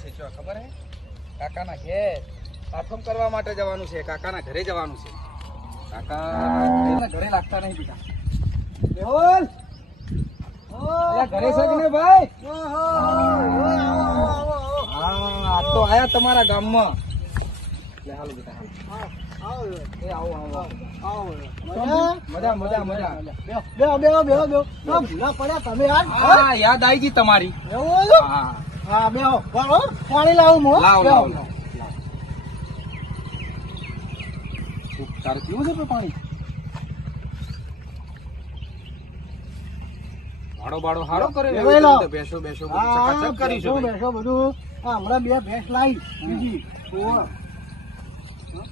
છે જો ખબર હે? કાકાના ઘેર આઠમ કરવા માટે જવાનું છે કાકાના ઘરે જવાનું છે. કાકા ઘરે- ઘરે લાગતા નહીં બીજા મેહુલ ઘરે છે કે નહીં ભાઈ? હા આ તો આયા તમારા ગામમાં. લે હાલો બેટા હાલો. એ આવો આવો આવો. મજા મજા મજા. હા યાદ આવી ગઈ તમારી. હા. પાણી લાવું હું. લાવ લાવ લાવ. તારે પીવું છે પાણી ભાડો ભાડો હારો કર્યો હવે લાવ. તો બેસો બેસો બધું ચકાચક કરીશું બેસો બધું. હમણાં બે ભેંસ લાવી બીજી.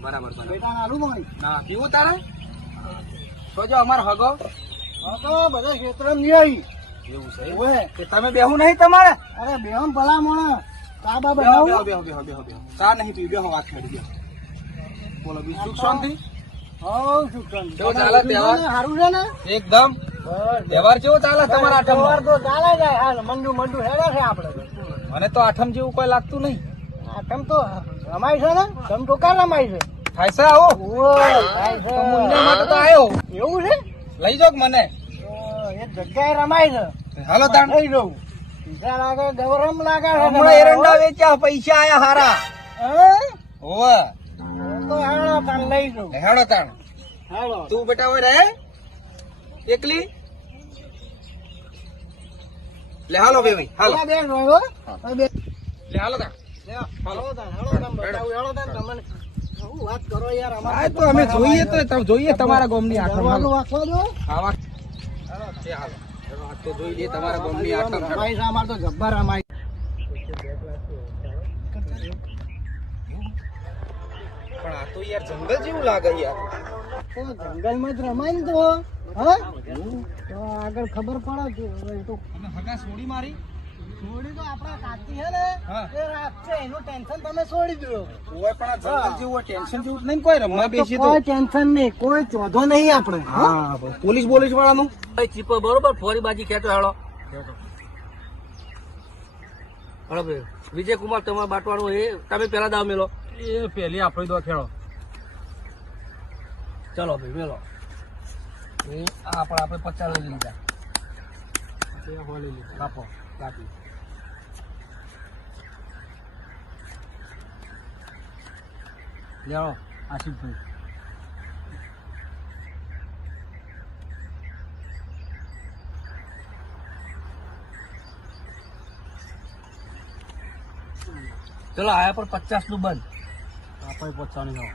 બરાબર બેટા આલું પાણી ના પીવું તારે? તો જો અમાર હગો. હા બધા ક્ષેત્ર આવી. એવું છે? ઓવે. કે તમે બેહું નહીં તમારે? અરે બેહમ ભલા મોણા બેહો બેહો બનાવું બેહો બેહો બેહો બેહો. ચા નહીં તું બેહો વાત કરી બેહો બોલો બીજું સુખ શાંતિ? હો સુખ શાંતિ. જો ચાલે તહેવાર? સારું છે ને? એકદમ? વ્યવહાર જેવો ચાલે તમારા આઠમ વ્યવહાર તો ચાલે જાય હાલ મંડુ મંડુ હેડે છે આપણે મને તો આઠમ જેવું કોઈ લાગતું નહીં. આઠમ તો રમાય છે ને? તમ તો કા રમાય છે? થાય છે આવો. ઓય, થાય છે. મુન્ને માટે તો આવ્યો એવું છે? લઈ જાવ મને? જગ્યાએ રમાય છે. હાલો તાણ. થઈ જવું. પૈસા લાગે ગૌરમ લાગે હમણાં એરંડા વેચ્યા પૈસા આયા હારા? હોવે. તો હેડો તાણ લઈ જવું. હેડો તાણ. હેડો તું બેટા હોય રે એકલી? લે હાલો બે ભાઈ હાલો. બે જોયો બે લે હાલો તાણ. બતાવું તમને વાત કરો યાર અમારે તો અમે જોઈએ તો જોઈએ તમારા ગામની હાલો. વાંચવા દો આવા હાલો તો જોઈ લઈએ તમારા ગામની આઠમ હેડો. રમાય તો જબ્બર રમાય પણ આ તો યાર જંગલ જેવું લાગે યાર. તો જંગલમાં જ રમાય ને તો હા? તો આગળ ખબર પડે તો હગા છોડી મારી? છોડી તો આપણા કાકી છે ને એ રાખશે એનું ટેન્શન તમે છોડી દો. ઓય પણ જંગલ જેવું ટેન્શન જેવું નહીં કોઈ રમવા બેસી તો. કોઈ ટેન્શન નહીં કોઈ ચોધો નહીં આપણે હા. પોલીસ બોલીસ વાળાનું. ચીપો બરોબર ફોરી બાજી ખેંચો ભાઈ વિજય કુમાર તમારે બાટવાનું એ તમે પેલા દાવ મેલો. એ પેલી આપણે દો ખેડો ચલો ભાઈ મેલો. એ આપણે પણ આપણે પચાસ લઈ લીધા. કાપો કાપી. લેવો આશિષભાઈ ચલો આયા પર પચાસનું બંધ આપણે પચાની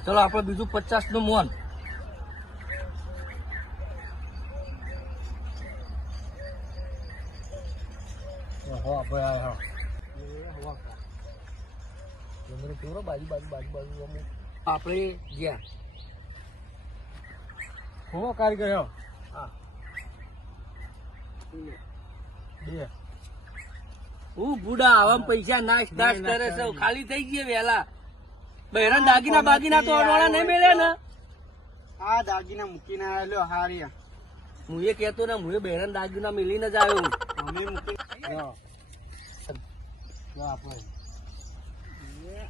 ચલો આપણે બીજું પચાસનું મોન હો આપણે આ હા બાજુ બાજુ બાજુ બાજુ અમુક આપણે ગયા હો કારીગર હો હા. બે. હું બુડા આવા પૈસા નાશ નાશ કરે છે ખાલી થઈ ગયે વેલા. બહેરા દાગીના બાગીના તો અડવાળા નહીં મેળે ને. આ દાગીના મૂકીને આવેલો હારિયા. હું એ કેતો ને હું એ બહેરાન દાગીના મિલીને જ આવ્યો. અમે મૂકી આપણે.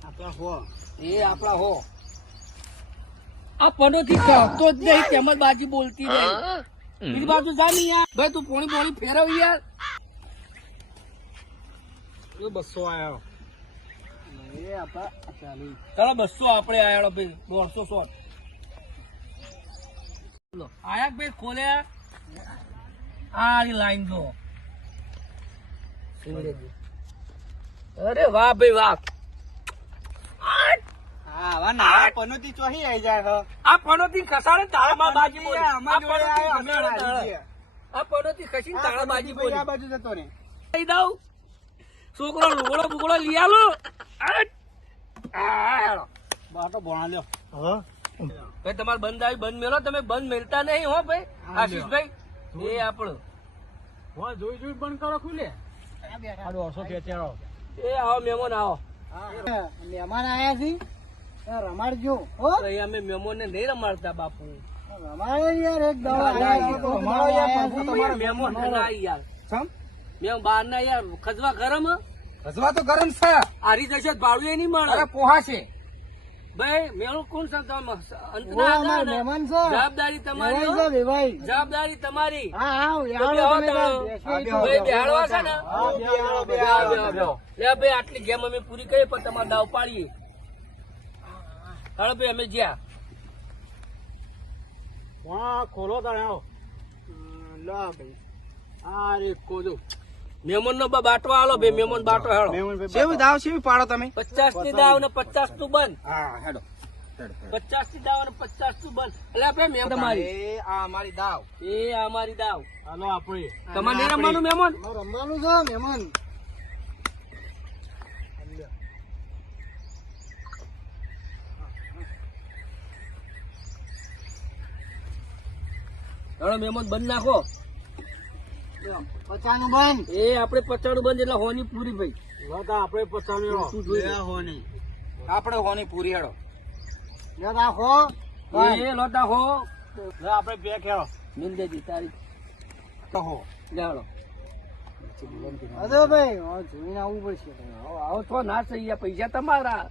આપણા હો. એ આપડા હો. આ પનોથી કહેતો જ નહીં તેમજ બાજી બોલતી નહીં બીજી બાજુ જા નહીં યાર. ભાઈ તું પોણી પોણી ફેરવ યાર. બસો ચાલુ. ચાલો બસો આપણે આયા ભાઈ. દોઢસો સો. આયા ભાઈ ખોલ્યા આ લાઈન જો અરે વાહ ભાઈ વાહ. હા પનોતી ચોહી આવી જાય આ પનોતી ખસાડે તાળમાં બાજી બોલી. આ પનોતી. આ પનોતી ખસીને તાળા બાજી આ બાજુ જતો ને કહી દઉં છોકરો લુગડો બુગડો લઈ આલો. અરે! આ હેડો. બાટો ભણા લ્યો. હા? ભાઈ તમારે બંધ આવી બંધ મેળો તમે બંધ મેળતા નહીં હો ભાઈ. આશીષભાઈ એ આપણો. હો જોઈ જોઈ બંધ કરો ખુલે. આ દોઢસો ખેંચાડો. એ આવો મહેમાન આવો. મહેમાન આયા છે. રમાડજો અમે અહીંયા ને નહીં રમાડતા બાપુ. રમાડે યાર એક દવા છે, છે. મહેમાન ના યાર મેં બહાર ના યાર ખજવા ગરમ ખજવા તો ગરમ છે. આરી જશે તો ભાડું નહીં મળે પોહા છે. ભાઈ મેળો કોણ જવાબદારી તમારી. જવાબદારી બેહાડવા છે ને. લે ભાઈ આટલી ગેમ અમે પૂરી કરી પણ તમારે દાવ પાડીએ. હાલો ભાઈ અમે જ્યાં. ખોલો તારે આવો. લો ભાઈ. આ રે કોજો મહેમાન નો બાટો હાલો ભાઈ મેમન બાટો હાલો સેવી દાવ સેવી પાડો તમે. પચાસની દાવ ને પચાસનું બંધ. હા હેડો. પચાસની દાવ ને પચાસનું બંધ. એટલે ભાઈ મહેમાન તમારી. આ અમારી દાવ. એ આ અમારી દાવ. હાલો આપણે. તમારે રમવાનું મહેમાન રમવાનું છે મહેમાન હાલો મહેમાન બંધ નાખો. પચાનું બંધ. એ આપણે પચાનું બંધ એટલે હોની પૂરી ભાઈ. આપણે પચાનું તું જોઈ લે. હોની. આપણે હોની પૂરી હેડો. રાખો એ લોટા હો. આપણે બે ખેડો. મિલ દેજી તારી. કહો લે હાલો. અરે ભાઈ જોઈને આવવું પડશે. આવો આવો ના થઈ ગયા પૈસા તમારા.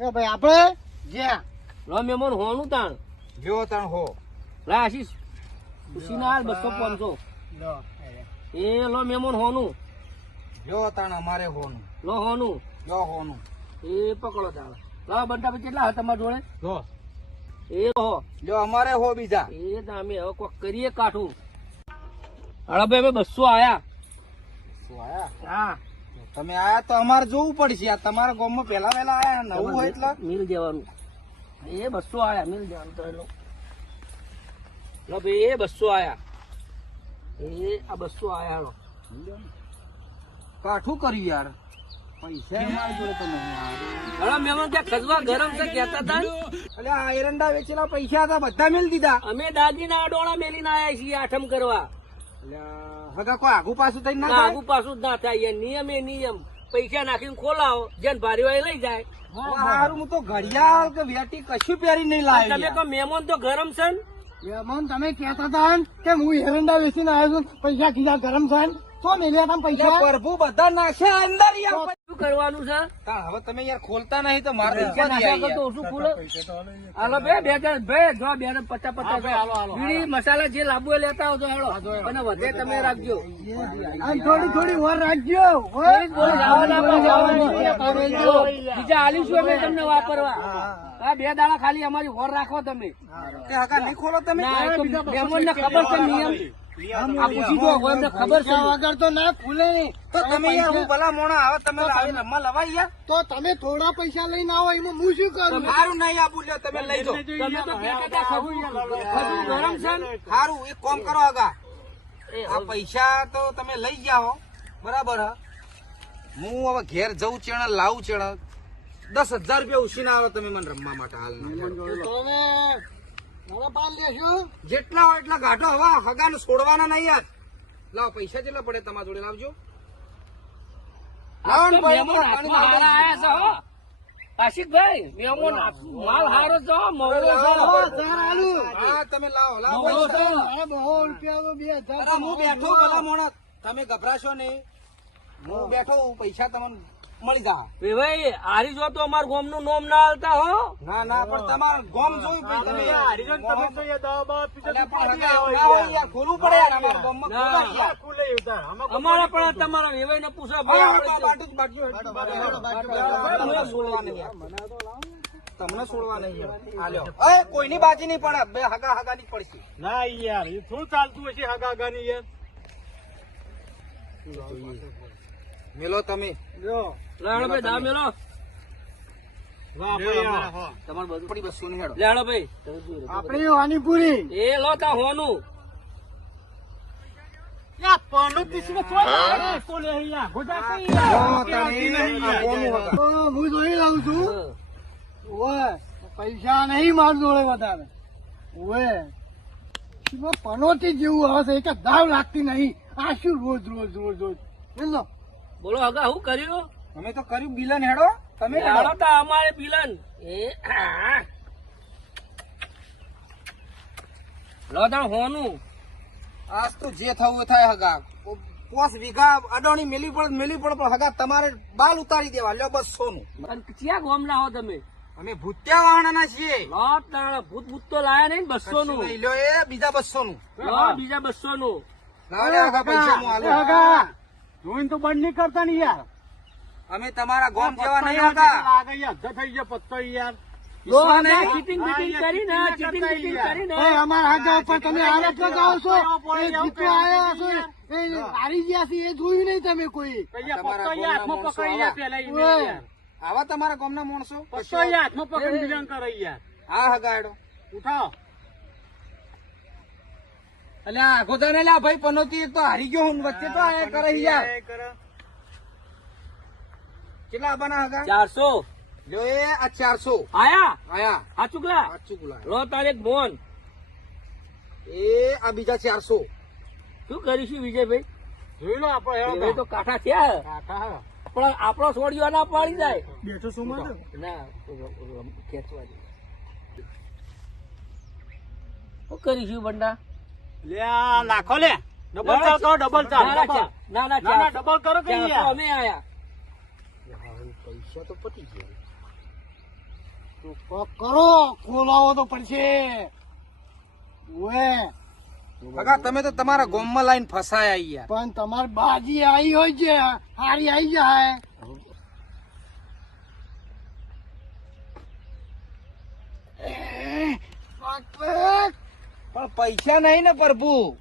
એ ભાઈ આપણે? જ્યાં. લો મહેમાન હોનું તાણ. જો તાણ હો. લાશીશ આશીષ. ખુશી ના હાલ બસો પાંચસો એ લો મેમોન હોનું. જો તાણ અમારે હોનું. લો હોનું. જો હોનું. એ પકડો તાણ. લો બંટા ભાઈ કેટલા હતા તમારા જોડે? જો એ હો. જો અમારે હો બીજા. એ તો અમે હવે કોક કરીએ કાઠું. હાલો ભાઈ અમે બસો આયા. શું આયા? હા. તમે આયા તો અમારે જોવું પડશે. આ તમારા ગામમાં પહેલા વહેલા આયા નવું હોય એટલે? મિલ જવાનું. એ બસો આયા મિલ જવાનું તો લો લો ભાઈ બસો આયા. એ આ બસો આયા લો કાઠું કર્યું યાર. પૈસા અમારા જોડે તો નહીં હાલો મહેમાન ત્યાં ખજવા ગરમ છે કહેતા હતા એટલે આ એરંડા વેચેલા પૈસા હતા બધા મેલ દીધા. અમે દાદીના અડોળા મેલીને આયા છીએ આઠમ કરવા. હગા કોઈ આગુ પાછું થઈ ના આગુ પાછું જ ના થાય નિયમ એ નિયમ. પૈસા નાખીને ખોલાવો જેને ભારી વાળી લઈ જાય. હું તો ઘડિયાળ કે વેટી કશું પહેરી નહીં લાવ્યો તમે તો મહેમાન તો ગરમ છે ને? મહેમાન તમે કહેતા હતા કે હું એરંડા વેચીને આવ્યો છું પૈસા કીધા ગરમ ને? તો મેલ્યા તમે પૈસા? પ્રભુ બધા નાખ્યા અંદર યાર. શું કરવાનું છે? હવે તમે યાર ખોલતા નહીં તો મારે પૈસા નાખ્યા ખુલે? હાલો બે બે હજાર બે જો બે હજાર પચાસ પચાસ બીડી મસાલા જે લાંબુ એ લેતા આવજો હેડો અને વધે તમે રાખજો. થોડી થોડી વાર રાખજો બીજા આલીશું અમે તમને વાપરવા. આ બે દાડા ખાલી અમારી હોર રાખો તમે. ખોલો તમે? ખબર છે નિયમ. આ પૂછી જો કોઈ એમને ખબર છે. પૈસા વગર તો ના ખુલે નહીં તો તમે યાર હું ભલા મોણા આવે તમે લાવી રમવા લવાઈ યાર. તો તમે થોડા પૈસા લઈને આવો એમાં હું શું કરું? મારું નહીં આપું લ્યો તમે લઈ જાઓ. તમે તો ગરમ છે ને? સારું એક કોમ કરો હગા આ પૈસા તો તમે લઈ જાઓ બરાબર હ? હું હવે ઘેર જઉં ચેણ લાવું ચેણ. દસ હજાર રૂપિયા ઉછીને આવે તમે મને રમવા માટે હાલ જેટલા હોય એટલા ગાઢો હવા હગા છોડવાના નહીં યાર. લાવો પૈસા જેટલા પડે તમારા જોડે લાવજો. આશિકભાઈ માલ હારો છે છે. લાવો લાવો બહુ રૂપિયા બે હજાર હું બેઠો ભલા મોણા તમે ગભરાશો નહીં. હું બેઠો પૈસા તમને મળી જા. એ ભાઈ હારી જો તો અમાર ગોમનું નોમ ના હાલતા હો. ના ના પણ તમાર ગોમ જોયું ભાઈ તમે ગોમ- તમે તો યાર દવા બવા પણ ના હોય યાર, ખોલવું પડે યાર, અમાર ગોમમાં યાર. ખુલે ઉતાર અમારા પણ તમારા વેવાઈ ને પૂછા ભાઈ બાટુ બાટુ જ. તમને છોડવા નહીં તમને છોડવા નહીં યાર. આ લ્યો. અય, કોઈની બાજી નહીં પડે. બે હગા હગા ની પડશે. ના યાર એ થોડું ચાલતું હશે હગા હગાની યાર? મેલો તમે. જો. લાડો ભાઈ દા મેલો. વાહ ભાઈ તમારે બધું પડી બસો ની હેડો. લાડો ભાઈ. તમે જોઈ લો. આપણી વાનીપુરી. એ લો તા હોનું. યા પનો તીસરો તો કોલે અહીંયા ગોડા કઈ હા, તને આ કોનું હગા? હું. જોઈ લઉં છું. પૈસા નહીં માર જોડે વધારે. ઓય પનોતી જેવું હશે એક દાવ લાગતી નહીં. આ શું રોજ રોજ રોજ રોજ? સમજો બોલો હગા શું કર્યું? અમે તો કર્યું બિલન હેડો. તમે હેડો. તા અમારે બિલન. એ લોધણ હોનું. આજ તો જે થવું થાય હગા. પોસ વીઘા અડોણી મેલી પણ મેલી પણ પણ હગા તમારે બાલ ઉતારી દેવા. લ્યો બસ સોનું. ક્યાં ગોમના હો તમે? અમે ભૂત્યા વાહણના છીએ. ભૂત ભૂત તો લાયા નહીં બસો નું લો એ બીજા બસો નું બીજા બસો નું પૈસા હું હાલો જોઈને તો બંધ નહીં કરતા ને યાર. અમે તમારા ગોમ જેવા નહીં હતા લાગે યાર અડધા થઈ ગયા પત્તો યાર. લો વિશ્વાસ અમે નહીં? ચીટિંગ બીટિંગ કરીને ચીટિંગ બીટિંગ કરીને એ અમારા આગળ ઉપર તમે આરોપ લગાવો છો. એ જીતો આયા છો. એ હારી ગયા એ જોયું નહીં તમે કોઈ. તમારા ગોમના માણસો આવા. આવા તમારા ગોમના માણસો? હા ગાડો ઉઠાવો. એટલે આ ને લ્યા ભાઈ પનોતી એક તો હારી ગયો હું વચ્ચે તો આયા કરે યાર. કેટલા આવવાના હગા? ચારસો. લ્યો એ આ ચારસો. આયા? આયા. આ ચુકલા? આ ચુકલા. લો તારેક મોન એ આ બીજા ચારસો. શું કરીશું વિજયભાઈ જોઈ લો આપડે તો કાંઠા થયા કાકા હેડો. આપણો આપણો છોડ્યો ના પાડી જાય. બેઠો શું ના ખેંચવા દે. શું કરીશું બંડા? લે નાખો લે. ડબલ ચાલ કરો ડબલ ચાલ ના, ના, ના ના ના ના ચારસો- ડબલ કરો કે અમે આયા. પૈસા તો પતી ગયા. કરો ખોલાવો તો પડશે. ઓએ. હગા તમે તો તમારા ગોમમાં લાઈન ફસાયા યાર પણ તમારી બાજી આવી હોય છે હારી આવી જાય. fuck, પાક. પણ પૈસા નહીં ને પ્રભુ.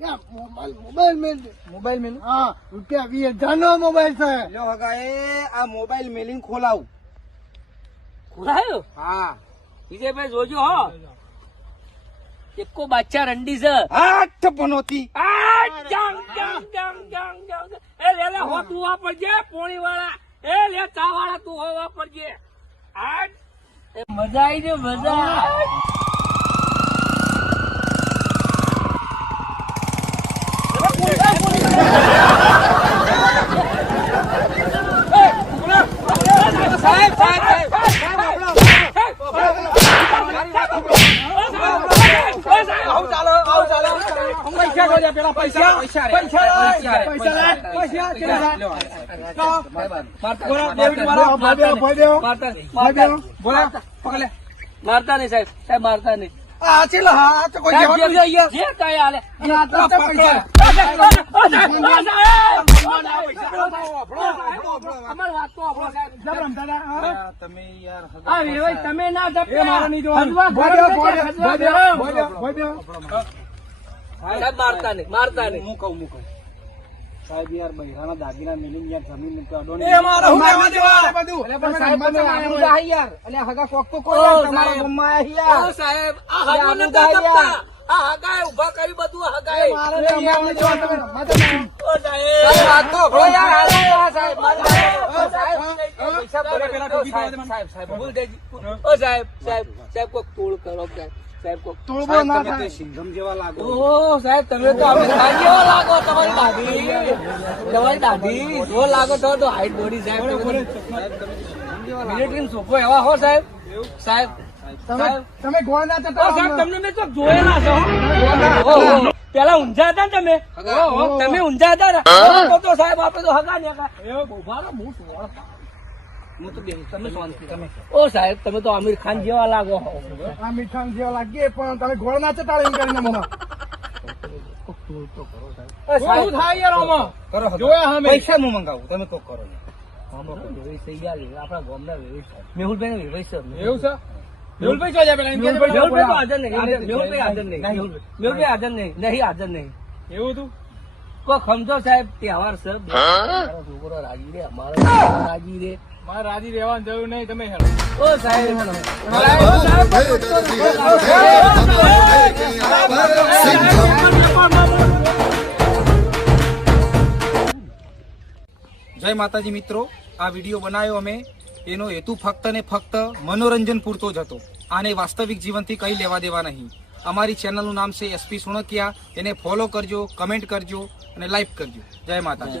ના, મોબાઈલ મોબાઈલ મેલ મોબાઈલ મેલું? હા રૂપિયા વીસ હજાર મોબાઈલ છે. લ્યો હગા એ આ મોબાઈલ મેલિંગ ખોલાવું. ખોલાયો? હા. વિજયભાઈ જોજો હો. એકો બાચ્ચા રંડી છે. આઠ પનોતી આ જંગ જંગ જંગ જંગ જંગ. એ લે લે હો તું વાપરજે પોણી વાળા એ લે ચા વાળા તું હો વાપરજે આઠ એ મજા આવી ને મજા આવી. સાહેબ સાહેબ સાહેબ આવું ચાલો આવું ચાલો પૈસા પેલા પૈસા પૈસા પૈસા પૈસા બોલા પકડ લે મારતા નહીં સાહેબ સાહેબ મારતા નહીં. આ ચેલો હા તો કોઈ જવાનું નહીં યાર જે કાંઈ હાલે. આ તો પૈસા. અમારી વાત તો આપણો સાહેબ. તમે યાર આ વિરવાઈ તમે ના જપ્યા. એ નહીં જોવાનું. સાહેબ મારતા નહીં મારતા નહીં હું કહું હું કહું સાહેબ યાર બૈરાના દાગીના મિલિંગ યાર જમીન તો એ મારો હું કહેવા દેવા? બધું. અલ્યા પણ સાહેબ તમે આમ તો યાર. અલ્યા હગા કોક તો કોઈ તમારા સાહેબ. ગામમાં યાર. સાહેબ આ હગો જપતા. યાર. આ હગાએ ઊભા કરી બધું હગાએ. મારે નહીં આમ તમે રમવા ઓ સાહેબ. આ તો ભલો યાર, હાલો સાહેબ, મારે સાહેબ. પૈસા ભલે પેલા ટોપી ખાવા સાહેબ સાહેબ ભૂલ થઈ ઓ સાહેબ સાહેબ સાહેબ કોક તોડ કરો સાહેબ સાહેબ તોડવો ના થાય. સિંઘમ જેવા લાગો. ઓહો સાહેબ તમે તો અમે જેવા લાગો તમારી દાઢી. તમારી દાઢી. જો લાગો તો તો હાઈટ બોડી સાહેબ. મિલિટરી સોફો એવા હો સાહેબ. સાહેબ તમે તમે ગોળ ના ઓ સાહેબ તમને મેં તો જોયેલા છો. પેલા ઊંઝા હતા ને તમે? તમે ઊંઝા હતા ને? તો સાહેબ આપડે તો હગા ને હગા. હું ઓ સાહેબ તમે તો આમિર ખાન જેવા લાગો આમિર ખાન જેવા લાગીએ પણ તમે ઘોડા ના ચટાડે કરીને મને. ઓ સાહેબ. થાય યાર આમાં. કરો હગા. જોયા અમે. પૈસા હું મંગાવું તમે કોક કરો આમાં કોઈ વેવાઈ થઈ ગયા છે. આપણા ગામના મેહુલભાઈ ને વેવાઈ એવું મેહુલભાઈ મેહુલભાઈ હાજર નહીં. મેહુલભાઈ હાજર નહીં. મેહુલભાઈ હાજર નહીં. નહીં હાજર નહીં. એવું હતું? કોઈ સમજો સાહેબ તહેવાર છે. છોકરો રાજી રે અમારો રાજી રે. મારે રાજી રહેવાની જરૂર નહીં તમે ઓ સાહેબ જય માતાજી મિત્રો આ વીડિયો બનાવ્યો અમે. એનો હેતુ ફક્ત ને ફક્ત મનોરંજન પૂરતો જ હતો. આને વાસ્તવિક જીવનથી કઈ લેવા દેવા નહીં. અમારી ચેનલનું નામ છે એસપી સુણકિયા. એને ફોલો કરજો કમેન્ટ કરજો અને લાઈક કરજો. જય માતાજી.